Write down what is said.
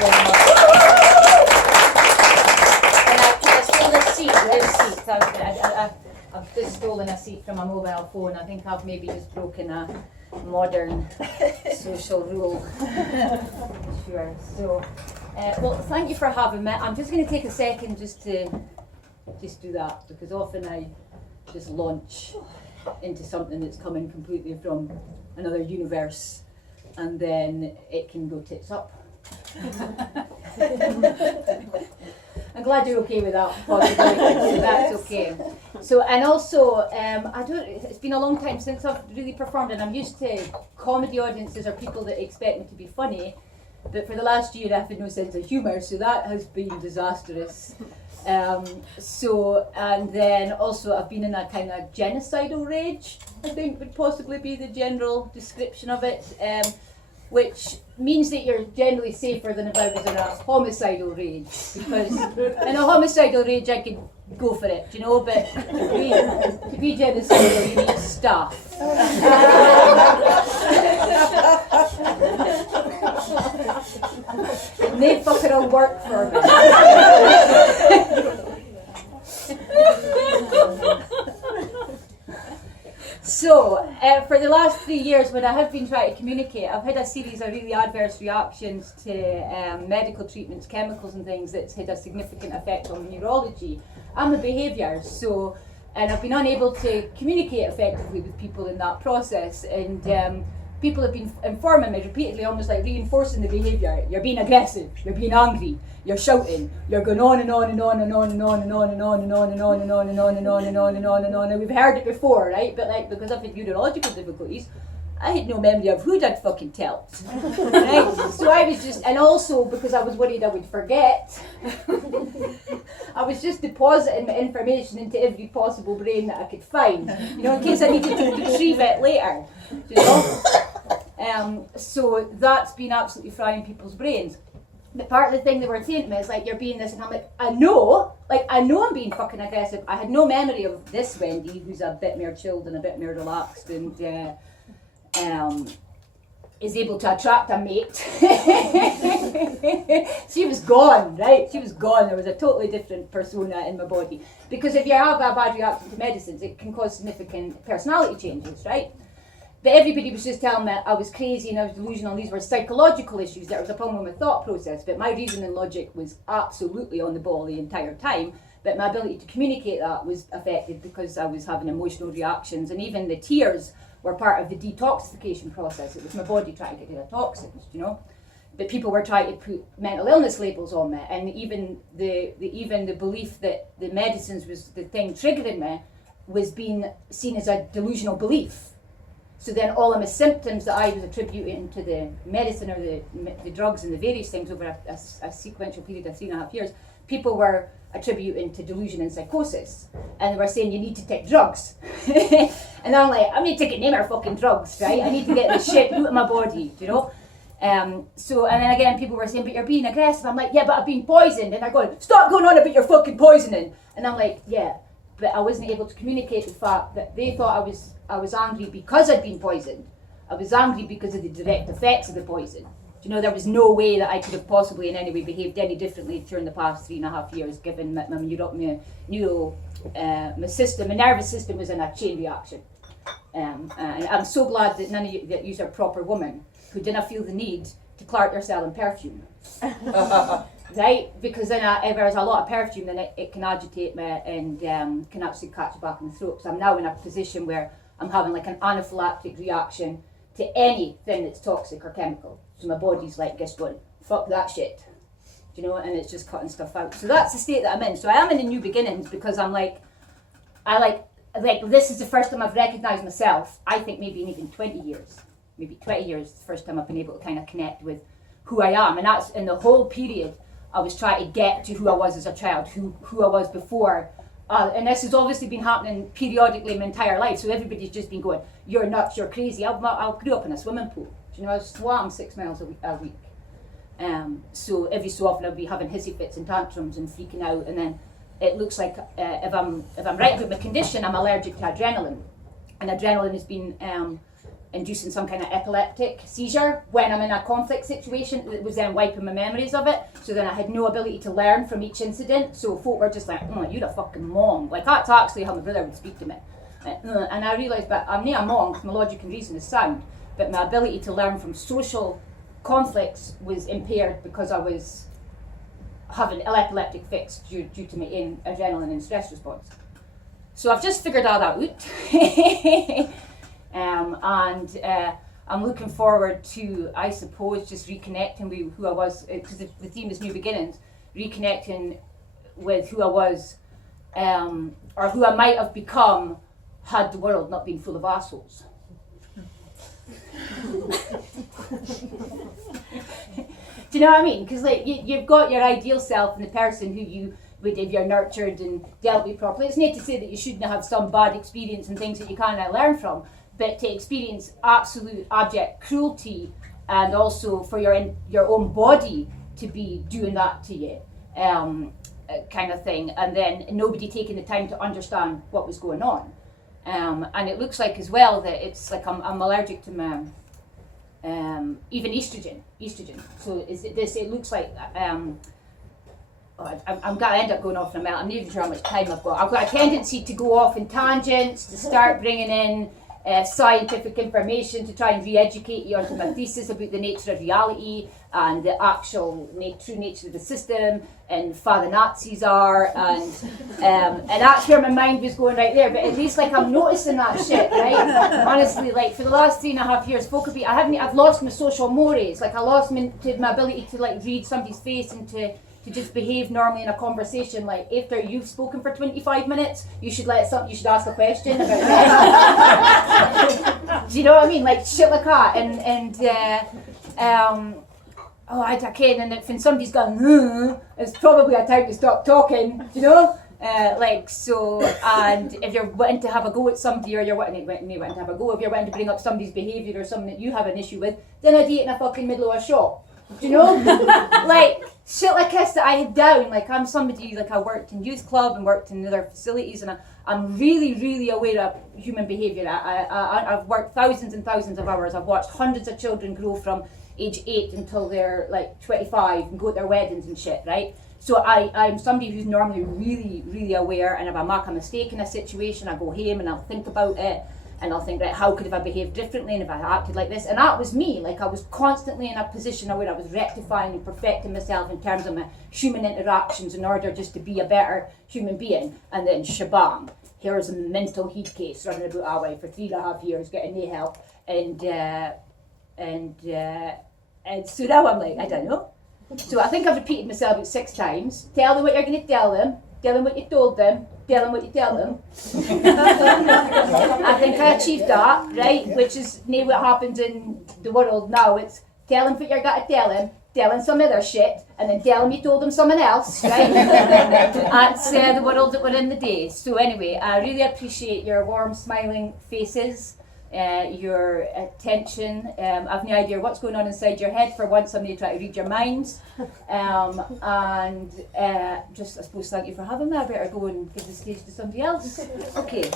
very much. And I stole this seat. I've just stolen a seat from a mobile phone. I think I've maybe just broken a modern social rule. Sure. So, well, thank you for having me. I'm just going to take a second just to do that, because often I just launch into something that's coming completely from another universe, and then it can go tits up. I'm glad you're okay with that possibility, so that's okay. So, and also, it's been a long time since I've really performed, and I'm used to comedy audiences or people that expect me to be funny, but for the last year I've had no sense of humour, so that has been disastrous. And then also I've been in a kind of genocidal rage, I think would possibly be the general description of it, which means that you're generally safer than if I was in a homicidal rage, because in a homicidal rage I could go for it, you know, but to be genocidal you need staff. And they fucking all work for me. So, for the last 3 years, when I have been trying to communicate, I've had a series of really adverse reactions to medical treatments, chemicals and things that's had a significant effect on neurology and the behaviour. So, and I've been unable to communicate effectively with people in that process, and people have been informing me repeatedly, almost like reinforcing the behaviour. You're being aggressive, you're being angry, you're shouting, you're going on and on and on and on and on and on and on and on and on and on and on and on and on and on and on, and we've heard it before, right? But like, because I've had neurological difficulties, I had no memory of who I'd fucking tell. Right? So I was just, and also because I was worried I would forget, I was just depositing my information into every possible brain that I could find, you know, in case I needed to retrieve it later, you know. So that's been absolutely frying people's brains. But part of the thing they were saying to me is like, you're being this, and I'm like, I know I'm being fucking aggressive. I had no memory of this Wendy, who's a bit more chilled and a bit more relaxed, and is able to attract a mate. She was gone, right? She was gone. There was a totally different persona in my body. Because if you have a bad reaction to medicines, it can cause significant personality changes, right? But everybody was just telling me I was crazy and I was delusional, and these were psychological issues. There was a problem with my thought process, but my reason and logic was absolutely on the ball the entire time. But my ability to communicate that was affected because I was having emotional reactions, and even the tears were part of the detoxification process. It was my body trying to get rid of toxins, you know. But people were trying to put mental illness labels on me, and even the belief that the medicines was the thing triggering me was being seen as a delusional belief. So then all of my symptoms that I was attributing to the medicine or the drugs and the various things over a sequential period of 3.5 years, people were attributing to delusion and psychosis. And they were saying, you need to take drugs. And I'm like, I'm not taking any more fucking drugs, right? I need to get this shit out of my body, you know? So, and then again, people were saying, but you're being aggressive. I'm like, yeah, but I've been poisoned. And they're going, stop going on about your fucking poisoning. And I'm like, yeah, but I wasn't able to communicate the fact that they thought I was angry because I'd been poisoned. I was angry because of the direct effects of the poison. You know, there was no way that I could have possibly in any way behaved any differently during the past 3.5 years, given my system, my nervous system was in a chain reaction. And I'm so glad that none of you that are proper women who didn't feel the need to clark yourself in perfume. Right? Because then if there's a lot of perfume, then it can agitate me and can actually catch you back in the throat. So I'm now in a position where I'm having like an anaphylactic reaction to anything that's toxic or chemical. So my body's like, guess what? Fuck that shit. Do you know? And it's just cutting stuff out. So that's the state that I'm in. So I am in the new beginnings because I'm like, this is the first time I've recognised myself. I think maybe in even 20 years. Maybe 20 years is the first time I've been able to kind of connect with who I am. And that's in the whole period I was trying to get to who I was as a child, who I was before. And this has obviously been happening periodically my entire life. So everybody's just been going, you're nuts, you're crazy. I grew up in a swimming pool. Do you know, I swam 6 miles a week. So every so often I'll be having hissy fits and tantrums and freaking out. And then it looks like if I'm right with my condition, I'm allergic to adrenaline. And adrenaline has been inducing some kind of epileptic seizure when I'm in a conflict situation that was then wiping my memories of it. So then I had no ability to learn from each incident. So folk were just like, oh, you're a fucking monk. Like, that's actually how my brother would speak to me. And I realised, but I'm not a monk, my logic and reason is sound, but my ability to learn from social conflicts was impaired because I was having an epileptic fix due to my adrenaline and stress response. So I've just figured all that out. And I'm looking forward to, I suppose, just reconnecting with who I was, because the theme is new beginnings, reconnecting with who I was, or who I might have become had the world not been full of assholes. Do you know what I mean? Because like you've got your ideal self and the person who you would, if you're nurtured and dealt with properly. It's not to say that you shouldn't have some bad experience and things that you can't learn from, but to experience absolute abject cruelty and also for your own body to be doing that to you, kind of thing, and then nobody taking the time to understand what was going on. And it looks like as well that it's like I'm allergic to even estrogen. So it looks like I'm gonna end up going off in a minute. I'm not even sure how much time I've got. I've got a tendency to go off in tangents, to start bringing in scientific information to try and re-educate you onto my thesis about the nature of reality and the actual true nature of the system and how the Nazis are, and that's where my mind was going right there. But at least like I'm noticing that shit, right? Honestly, like for the last 3.5 years, I've lost my social mores. Like I lost my ability to like read somebody's face and to just behave normally in a conversation. Like after you've spoken for 25 minutes, you should ask a question about that. Do you know what I mean? Like shit like that. I can't. And if somebody's gone, it's probably a time to stop talking. Do you know? And if you're wanting to have a go at somebody, or you're wanting to have a go, if you're wanting to bring up somebody's behaviour or something that you have an issue with, then I'd eat in a fucking middle of a shop. Do you know? Like shit like this that I had down. Like I'm somebody, like I worked in youth club and worked in other facilities, and I'm really, really aware of human behaviour. I've worked thousands and thousands of hours. I've watched hundreds of children grow from age 8 until they're like 25 and go to their weddings and shit, right? So I'm somebody who's normally really, really aware, and if I make a mistake in a situation, I go home and I'll think about it. And I'll think, right, how could have I behaved differently, and if I acted like this? And that was me. Like I was constantly in a position where I was rectifying and perfecting myself in terms of my human interactions in order just to be a better human being. And then shabam, here's a mental heat case running about our way for 3.5 years, getting no help. And so now I'm like, I don't know. So I think I've repeated myself about 6 times. Tell them what you're going to tell them what you told them, tell them what you tell them. I think I achieved that, right? Which is not what happens in the world now. It's tell them what you're going to tell them some other shit, and then tell them you told them someone else, right? That's the world that we're in the day. So anyway, I really appreciate your warm, smiling faces. Your attention. I've no idea what's going on inside your head for once. I'm going to try to read your minds. Just, I suppose, thank you for having me. I better go and give the stage to somebody else. Okay.